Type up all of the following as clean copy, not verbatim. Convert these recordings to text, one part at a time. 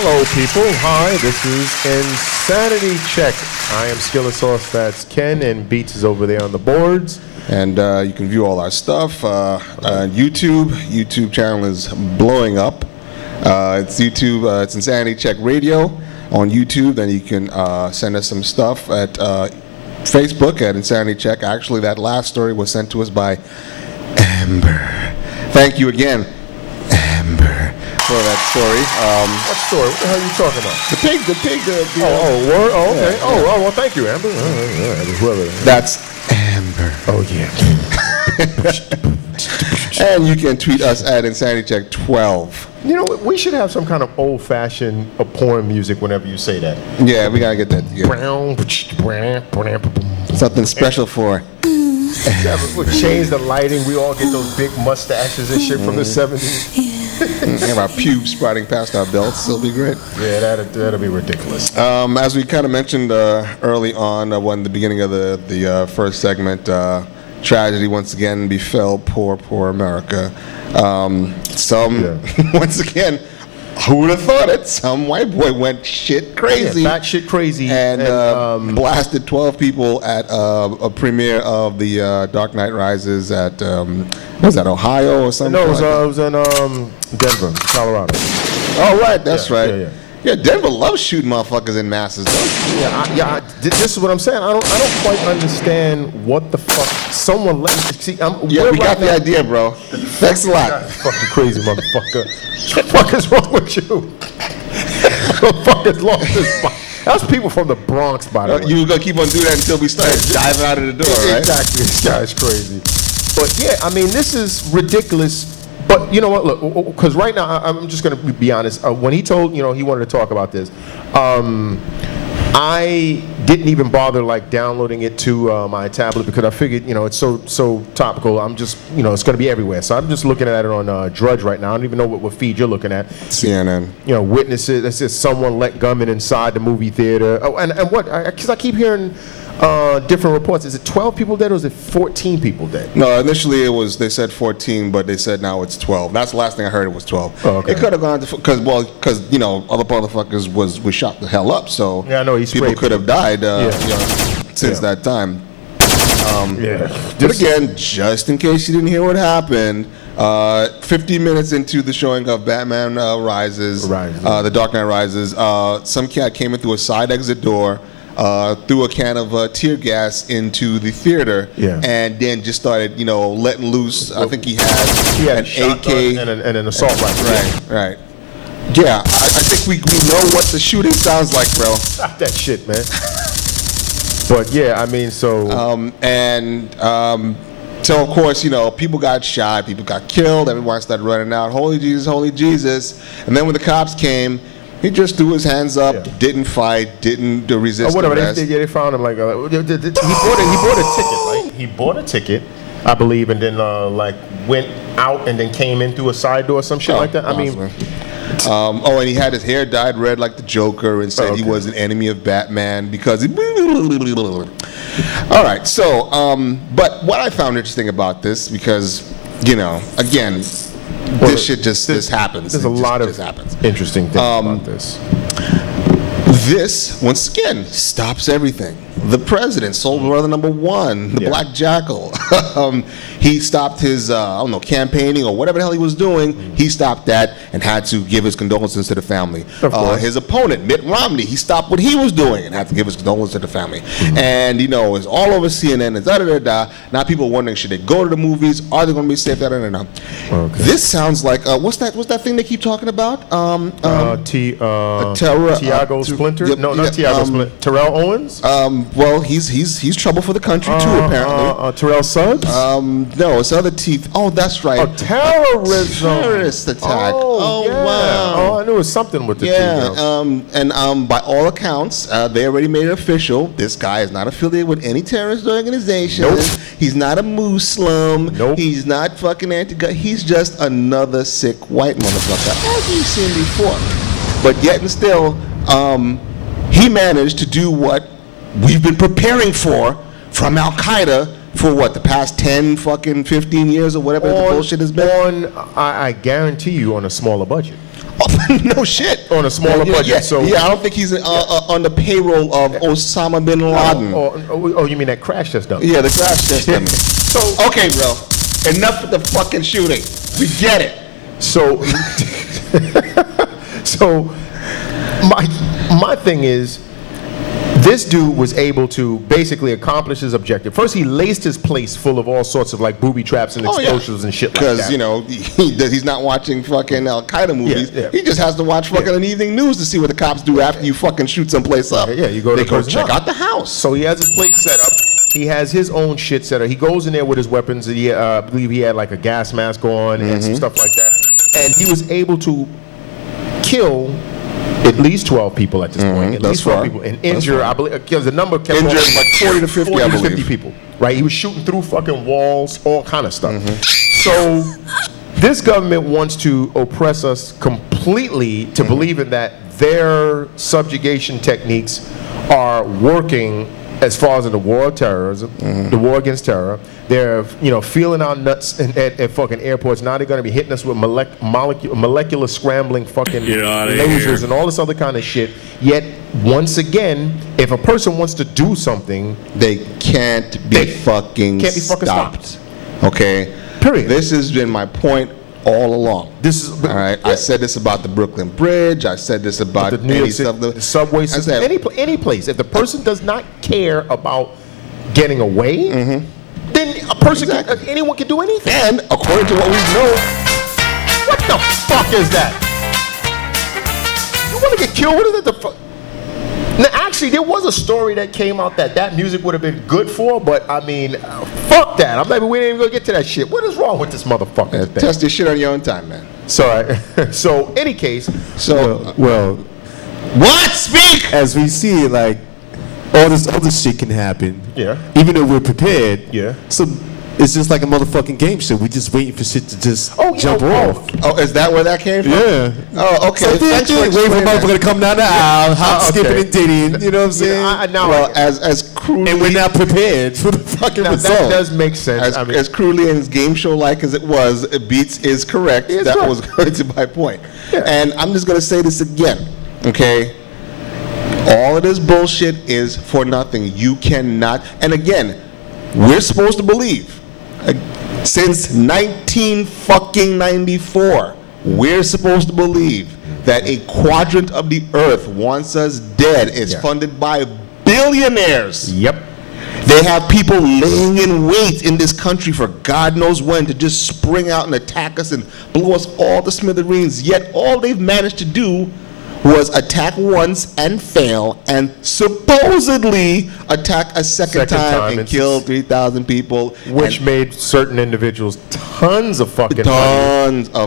Hello, people. Hi, this is Insanity Check. I am Skilla Sauce, that's Ken, and Beats is over there on the boards. And you can view all our stuff on YouTube. YouTube channel is blowing up. It's YouTube, it's Insanity Check Radio on YouTube. Then you can send us some stuff at Facebook at Insanity Check. Actually, that last story was sent to us by Amber. Thank you again, Amber, for that story. What story? What the hell are you talking about? The pig. Word? Oh, okay. Yeah, Oh, well, thank you, Amber. That's Amber. Oh, yeah. And you can tweet us at InsanityCheck12. You know, we should have some kind of old-fashioned porn music whenever you say that. Yeah, we gotta get that together. Something special for. We change the lighting. We all get those big mustaches and shit from the 70s. Have our pubes sprouting past our belts. It'll be great. Yeah, that'll be ridiculous. As we kind of mentioned early on, when the beginning of the first segment, tragedy once again befell poor America. Once again, who would have thought it? Some white boy went shit crazy. Yeah, shit crazy. And blasted 12 people at a premiere of the Dark Knight Rises at, was that Ohio or something? No, it was in Denver, Colorado. Oh, right, that's right. Yeah. Yeah, Denver loves shooting motherfuckers in masses, don't you? This is what I'm saying. I don't quite understand what the fuck someone let me see. We got the idea, bro. Thanks a lot. Fucking crazy motherfucker. What the fuck is wrong with you? Motherfuckers lost his spot. That's people from the Bronx, by the way. You were gonna keep on doing that until we start diving out of the door, right? Exactly. This guy's crazy. But yeah, I mean, this is ridiculous. But you know what? Look, because right now, I'm just going to be honest. When he told, he wanted to talk about this, I didn't even bother like downloading it to my tablet because I figured, it's so topical. I'm just, it's going to be everywhere. So I'm just looking at it on Drudge right now. I don't even know what feed you're looking at. CNN. Witnesses. It says someone let gunmen inside the movie theater. Oh, and what? Because I keep hearing different reports. Is it 12 people dead or is it 14 people dead? No, initially they said 14, but they said now it's 12. That's the last thing I heard. It was 12. Oh, okay. It could have gone to because other motherfuckers was shot the hell up. So yeah, I know people could have died since that time. But again, just in case you didn't hear what happened, 50 minutes into the showing of Batman Rises, The Dark Knight Rises, some cat came in through a side exit door. Threw a can of tear gas into the theater, and then just started, letting loose. I think he had an AK and an assault rifle. Right. Yeah, I think we know what the shooting sounds like, bro. Stop that shit, man. But yeah, I mean, so. So of course, people got shot, people got killed, everyone started running out. Holy Jesus! And then when the cops came. He just threw his hands up, didn't fight, didn't resist. Whatever. They found him like he bought a ticket, right? He bought a ticket, I believe, and then went out and then came in through a side door or some shit like that. Possibly. I mean, and he had his hair dyed red like the Joker and said he was an enemy of Batman because he. All right, so but what I found interesting about this because again. This shit just happens. There's a lot of interesting things about this. This, once again, stops everything. The president, Soul Brother #1, the Black Jackal. He stopped his, campaigning or whatever the hell he was doing. He stopped that and had to give his condolences to the family. His opponent, Mitt Romney, he stopped what he was doing and had to give his condolences to the family. And, it's all over CNN. It's da-da-da-da. Now people are wondering, should they go to the movies? Are they going to be safe? Da-da-da-da. Okay. This sounds like, what's that thing they keep talking about? Tiago Splinter? No, not Tiago Splinter. Terrell Owens? Well, he's trouble for the country too, apparently. Terrell Suggs? No, it's other teeth. Oh, that's right. Terrorism. Terrorist attack. Oh, wow. Oh, I knew it was something with the teeth. And by all accounts, they already made it official. This guy is not affiliated with any terrorist organization. Nope. He's not a Muslim. Nope. He's not fucking anti-gun. He's just another sick white motherfucker, as we've seen before. But yet and still, he managed to do what we've been preparing for from Al-Qaeda for what, the past 10 fucking 15 years or whatever the bullshit has been? I guarantee you on a smaller budget. No shit. On a smaller budget. Yeah, So I don't think he's on the payroll of Osama bin Laden. Oh, you mean that crash test dummy? Yeah, the crash test dummy. So okay, bro. Enough with the fucking shooting. We get it. So, so my thing is, this dude was able to basically accomplish his objective. First, he laced his place full of all sorts of like booby traps and explosives and shit like that. Because, you know, he's not watching fucking Al-Qaeda movies. Yeah, yeah. He just has to watch fucking an evening news to see what the cops do after you fucking shoot someplace up. Yeah, you go to check out the house. So he has his place set up. He has his own shit set up. He goes in there with his weapons. I believe he had like a gas mask on and some stuff like that. And he was able to kill at least 12 people at this point. At least 12 people. And injure, I believe, because the number kept injured going, like 40 to 50, 40 I to believe. 50 people. Right? He was shooting through fucking walls, all kind of stuff. So this government wants to oppress us completely to believing that their subjugation techniques are working as far as in the war of terrorism, the war against terror. They're, you know, feeling our nuts at fucking airports. Now they're going to be hitting us with molecular scrambling fucking lasers and all this other kind of shit. Yet, once again, if a person wants to do something, they can't be fucking stopped. Okay? Period. This has been my point all along. This is all right. I said this about the Brooklyn Bridge. I said this about the New York City, the subway system. Any place. If the person does not care about getting away, then a person, anyone can do anything. And according to what we know, what the fuck is that? You want to get killed? What is that? Now, actually, there was a story that came out that music would have been good for, but I mean, fuck that. I'm like, we ain't even gonna get to that shit. What is wrong with this motherfucker? Test your shit on your own time, man. So, any case. So, well, what? Speak! As we see, like, all this other shit can happen. Yeah. Even though we're prepared. Yeah. So, it's just like a motherfucking game show. We're just waiting for shit to just jump off. Oh, is that where that came from? Yeah. Oh, okay. So thanks for waiting for a motherfucker to come down the aisle, hop, skipping, and dittying. You know what I'm saying? Well, as crudely, and we're not prepared for the fucking result. That does make sense. As crudely and as game show-like as it was, Beats is correct. That was going to my point. Yeah. And I'm just going to say this again, okay? All of this bullshit is for nothing. You cannot. And again, we're supposed to believe. Since 1994, we're supposed to believe that a quadrant of the earth wants us dead. It's funded by billionaires. Yep. They have people laying in wait in this country for God knows when to just spring out and attack us and blow us all to smithereens. Yet all they've managed to do was attack once and fail, and supposedly attack a second time and kill 3,000 people. Which made certain individuals tons of fucking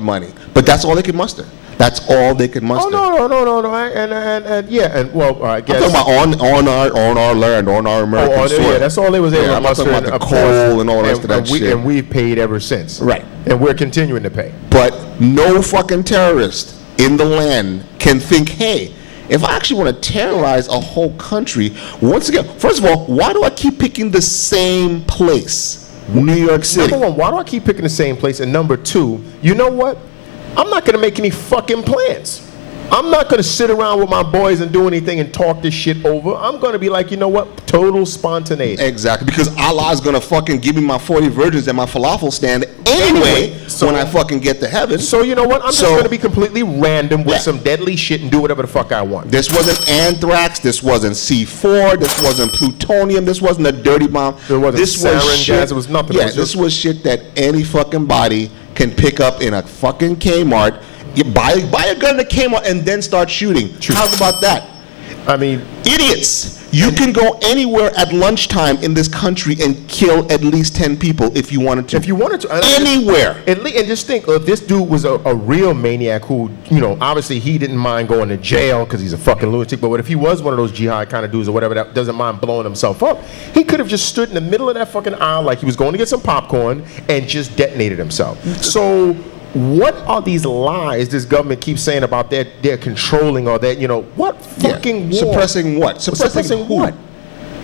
money. But that's all they could muster. That's all they could muster. Oh, no. And well, I guess. I'm talking about on our land, on our American soil. Yeah, that's all they was able to muster. I'm talking about the coal and all the rest of that shit. And we've paid ever since. Right. And we're continuing to pay. But no fucking terrorist in the land can think, hey, if I actually want to terrorize a whole country, once again, first of all, why do I keep picking the same place? New York City. Number one, why do I keep picking the same place? And number two, you know what? I'm not going to make any fucking plans. I'm not going to sit around with my boys and do anything and talk this shit over. I'm going to be like, you know what? Total spontaneity. Exactly. Because Allah's going to fucking give me my 40 virgins and my falafel stand anyway so when I fucking get to heaven. So you know what? I'm just going to be completely random with some deadly shit and do whatever the fuck I want. This wasn't anthrax. This wasn't C4. This wasn't plutonium. This wasn't a dirty bomb. There wasn't sarin gas. It was nothing. Yeah, this was shit that any fucking body can pick up in a fucking Kmart. You buy a gun that came out and then start shooting. How about that? I mean, idiots. You can go anywhere at lunchtime in this country and kill at least 10 people if you wanted to. If you wanted to. Anywhere. And just think, if this dude was a real maniac who, you know, obviously he didn't mind going to jail because he's a fucking lunatic, but what if he was one of those jihad kind of dudes or whatever that doesn't mind blowing himself up, he could have just stood in the middle of that fucking aisle like he was going to get some popcorn and just detonated himself. So what are these lies this government keeps saying about they're controlling or that, you know, what fucking war? Suppressing what? Suppressing what?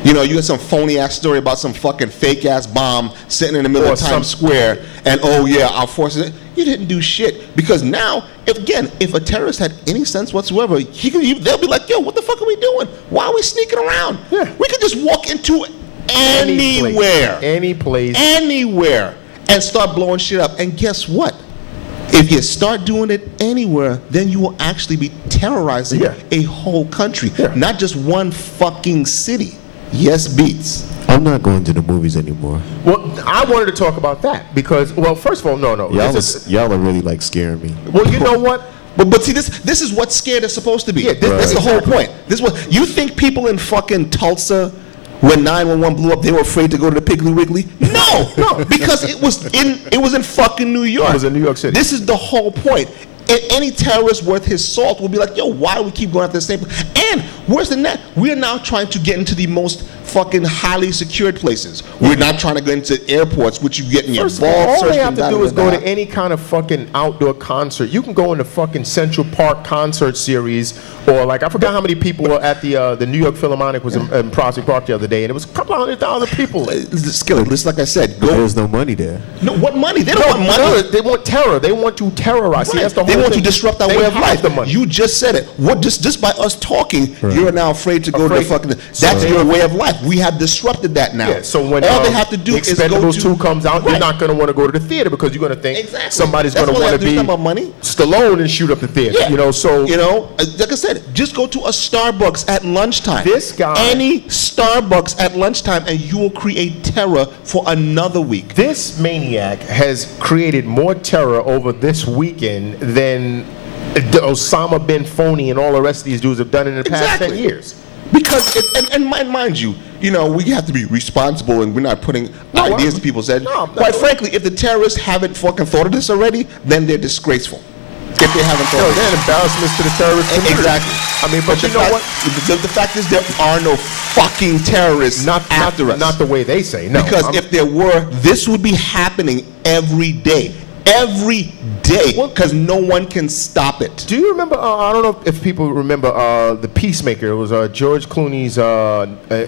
You know, you had some phony ass story about some fucking fake ass bomb sitting in the middle of Times Square, and oh yeah, our forces. You didn't do shit, because now, if a terrorist had any sense whatsoever, they'll be like, yo, what the fuck are we doing? Why are we sneaking around? Yeah. We could just walk into anywhere, any place, anywhere, and start blowing shit up. And guess what? If you start doing it anywhere, then you will actually be terrorizing a whole country, not just one fucking city. Yes, Beats. I'm not going to the movies anymore. Well, I wanted to talk about that because, well, first of all, no. Y'all are really like scaring me. Well, you know what? But see, this is what scared is supposed to be. Yeah, that's the whole point. This is what you think people in fucking Tulsa, when 911 blew up, they were afraid to go to the Piggly Wiggly? No, because it was in fucking New York. It was in New York City. This is the whole point. Any terrorist worth his salt will be like, yo, why do we keep going after the same place? And worse than that, we're now trying to get into the most fucking highly secured places. We're not trying to go into airports, which you get in your balls. All they have to do is go to any kind of fucking outdoor concert. You can go in the fucking Central Park concert series, or like, I forgot how many people were at the New York Philharmonic was in Prospect Park the other day, and it was a couple 100,000 people. Skillet, just like I said, there's no money there. No, what money? They don't want money. They want terror. They want to terrorize. See, that's the whole They want thing. to disrupt our way of life. You just said it. What? Just by us talking, you're now afraid to go to the fucking. That's your way of life. We have disrupted that now. Yeah, so when all they have to do is go Expendables 2 comes out, you're not going to want to go to the theater because you're going to think somebody's going to want to be Stallone and shoot up the theater. Yeah. You know, so like I said, just go to a Starbucks at lunchtime. This guy, any Starbucks at lunchtime, and you will create terror for another week. This maniac has created more terror over this weekend than Osama bin Phony and all the rest of these dudes have done in the past 10 years. Because, and mind you, we have to be responsible, and we're not putting ideas to people's heads. Quite frankly, if the terrorists haven't fucking thought of this already, then they're disgraceful. If they haven't thought of it. They're an embarrassment to the terrorist community. Exactly. I mean, but you know what? The fact is there are no fucking terrorists after us. Not the way they say, no. Because if there were, this would be happening every day. Every day, because no one can stop it. Do you remember, I don't know if people remember The Peacemaker. It was George Clooney's,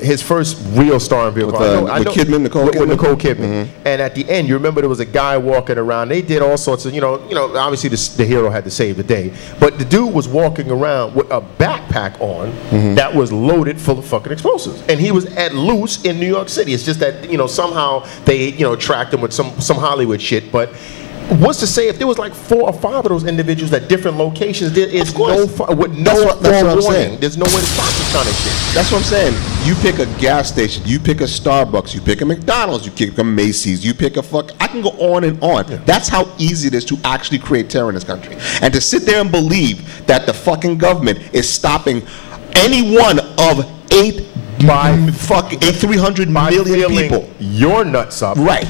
his first real starring vehicle. With Nicole Kidman. And at the end, you remember there was a guy walking around. They did all sorts of, obviously the hero had to save the day. But the dude was walking around with a backpack on that was loaded full of fucking explosives. And he was at loose in New York City. It's just that, somehow they, tracked him with some Hollywood shit. But what's to say if there was like 4 or 5 of those individuals at different locations, there is no forewarning. There's no way to stop this kind of shit. That's what I'm saying. You pick a gas station, you pick a Starbucks, you pick a McDonald's, you pick a Macy's, you pick a I can go on and on. Yeah. That's how easy it is to actually create terror in this country. And to sit there and believe that the fucking government is stopping any one of 300 million people. Your nuts up. Right.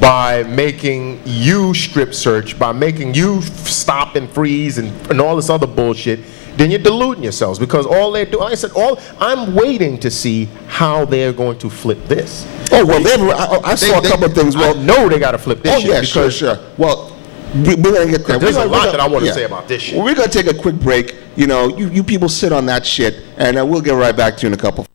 By making you strip search, by making you stop and freeze and all this other bullshit, then you're deluding yourselves, because all they're doing, like I said, I'm waiting to see how they're going to flip this. Oh, well, I saw a couple of things. Well, I know they got to flip this shit. Yeah, sure. Well, we're going to get there. There's a lot that I want to say about this shit. We're going to take a quick break. You people sit on that shit, and we'll get right back to you in a couple.